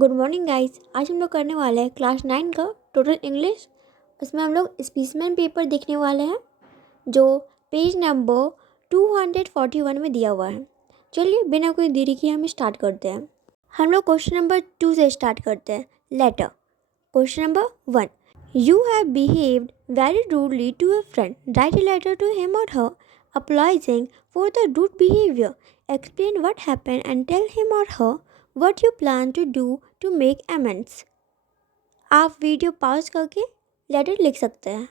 Good morning guys. आज हम लोग करने वाले हैं क्लास 9 का टोटल इंग्लिश। उसमें हम लोग स्पीसमैन पेपर देखने वाले हैं जो पेज नंबर 241 में दिया हुआ है। चलिए बिना कोई देरी किए हम स्टार्ट करते हैं। हम लोग क्वेश्चन नंबर 2 से स्टार्ट करते हैं। Letter. Question number 1, you have behaved very rudely to a friend. Write a letter to him और her apologizing for the rude behavior. Explain what happened and tell him or her what you plan to do to make amends. आप video pause करके letter लिख सकते हैं।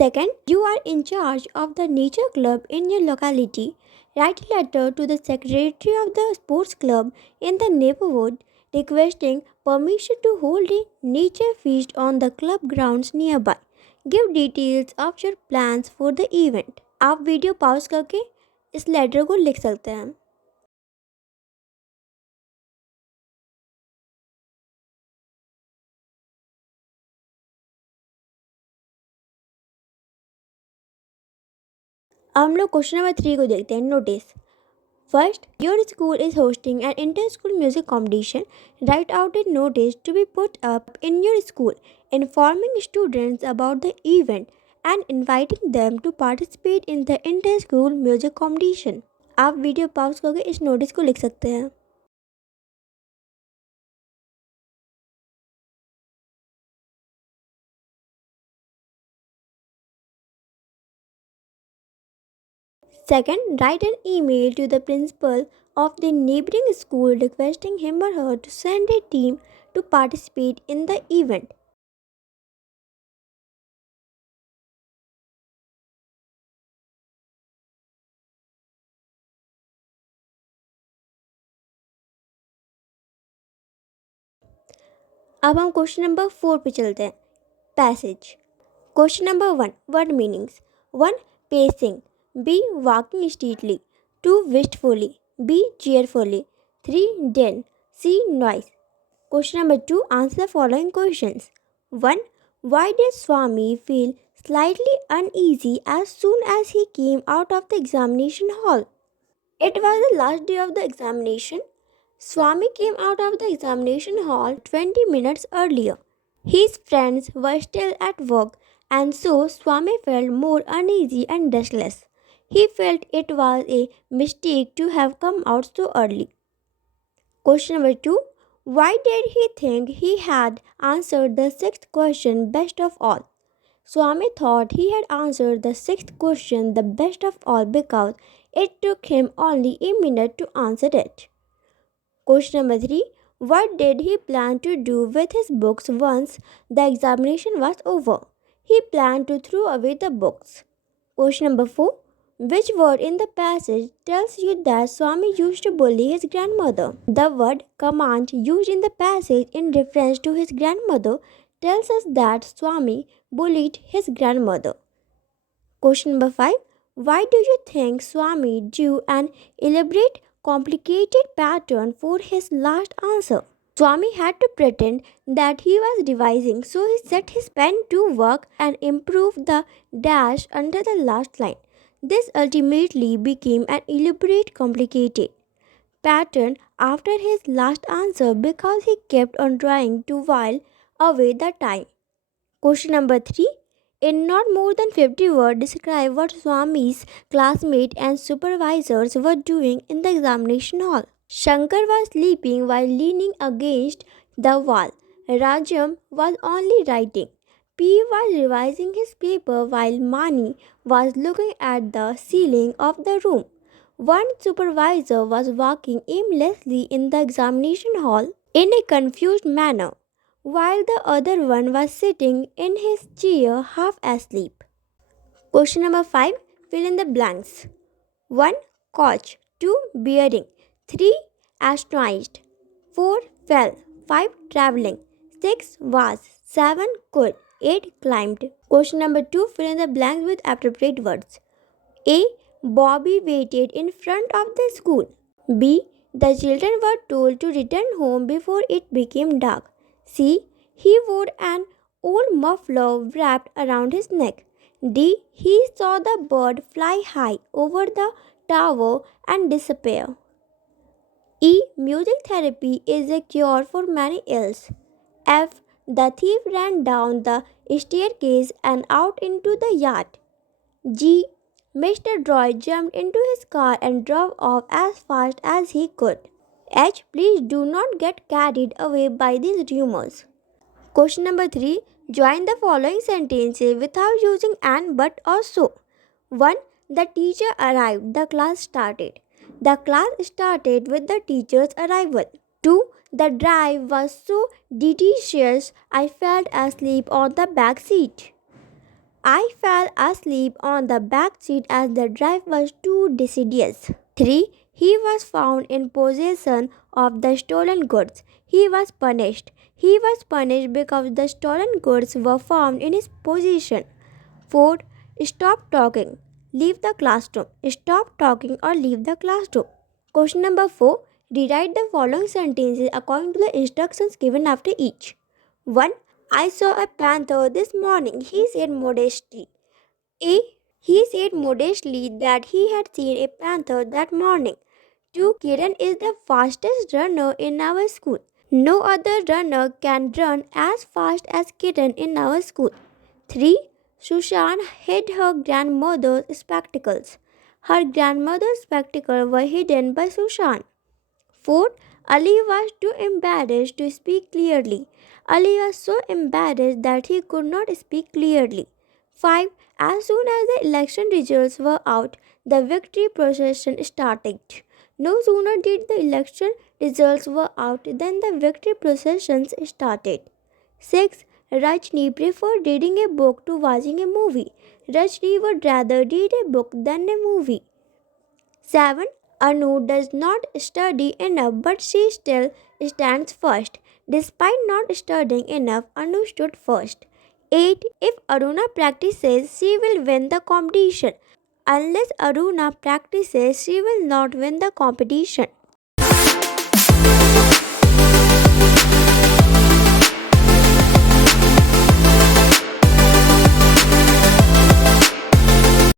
Second, you are in charge of the nature club in your locality. Write a letter to the secretary of the sports club in the neighborhood requesting permission to hold a nature feast on the club grounds nearby. Give details of your plans for the event. आप video pause करके इस letter को लिख सकते हैं। अब हम लोग क्वेश्चन नंबर 3 को देखते हैं। Notice. First, your school is hosting an inter-school music competition. Write out a notice to be put up in your school, informing students about the event and inviting them to participate in the inter-school music competition. आप video pause करके इस notice को लिख सकते हैं। Second, write an email to the principal of the neighboring school requesting him or her to send a team to participate in the event. अब हम question number 4 पे चलते हैं। Passage. Question number 1, word meanings. 1, pacing. B, walking steadily. 2, wistfully. B, cheerfully. 3, din. C, noise. Question number 2, answer the following questions. 1, why did Swami feel slightly uneasy as soon as he came out of the examination hall? It was the last day of the examination. Swami came out of the examination hall 20 minutes earlier. His friends were still at work, and so Swami felt more uneasy and restless. He felt it was a mistake to have come out so early. Question number 2. Why did he think he had answered the sixth question best of all? Swami thought he had answered the sixth question the best of all because it took him only a minute to answer it. Question number 3. What did he plan to do with his books once the examination was over? He planned to throw away the books. Question number 4. Which word in the passage tells you that Swami used to bully his grandmother? The word command used in the passage in reference to his grandmother tells us that Swami bullied his grandmother. Question number 5. Why do you think Swami drew an elaborate, complicated pattern for his last answer? Swami had to pretend that he was revising, so he set his pen to work and improved the dash under the last line. This ultimately became an elaborate, complicated pattern after his last answer because he kept on trying to while away the time. Question number 3. In not more than 50 words, describe what Swami's classmates and supervisors were doing in the examination hall. Shankar was sleeping while leaning against the wall. Rajam was only writing. P was revising his paper while Mani was looking at the ceiling of the room. One supervisor was walking aimlessly in the examination hall in a confused manner, while the other one was sitting in his chair half asleep. Question number 5. Fill in the blanks. 1. Coach. 2. Bearing. 3. Astonished. 4. Fell. 5. Traveling. 6. Was. 7. Could. 8. Climbed. Question number 2. Fill in the blanks with appropriate words. A. Bobby waited in front of the school. B. The children were told to return home before it became dark. C. He wore an old muffler wrapped around his neck. D. He saw the bird fly high over the tower and disappear. E. Music therapy is a cure for many ills. F. The thief ran down the staircase and out into the yard. G. Mr. Droid jumped into his car and drove off as fast as he could. H. Please do not get carried away by these rumors. Question number 3. Join the following sentences without using and, but, or so. 1. The teacher arrived. The class started. The class started with the teacher's arrival. 2. The drive was so delicious I fell asleep on the back seat. I fell asleep on the back seat as the drive was too deciduous. 3. He was found in possession of the stolen goods. He was punished. He was punished because the stolen goods were found in his possession. 4. Stop talking. Leave the classroom. Stop talking or leave the classroom. Question number 4. Rewrite the following sentences according to the instructions given after each. 1. I saw a panther this morning, he said modestly. A. He said modestly that he had seen a panther that morning. 2. Kiran is the fastest runner in our school. No other runner can run as fast as Kiran in our school. 3. Sushan hid her grandmother's spectacles. Her grandmother's spectacles were hidden by Sushan. 4. Ali was too embarrassed to speak clearly. Ali was so embarrassed that he could not speak clearly. 5. As soon as the election results were out, the victory procession started. No sooner did the election results were out than the victory processions started. 6. Rajni preferred reading a book to watching a movie. Rajni would rather read a book than a movie. 7. Anu does not study enough but she still stands first. Despite not studying enough, Anu stood first. 8. If Aruna practices, she will win the competition. Unless Aruna practices, she will not win the competition.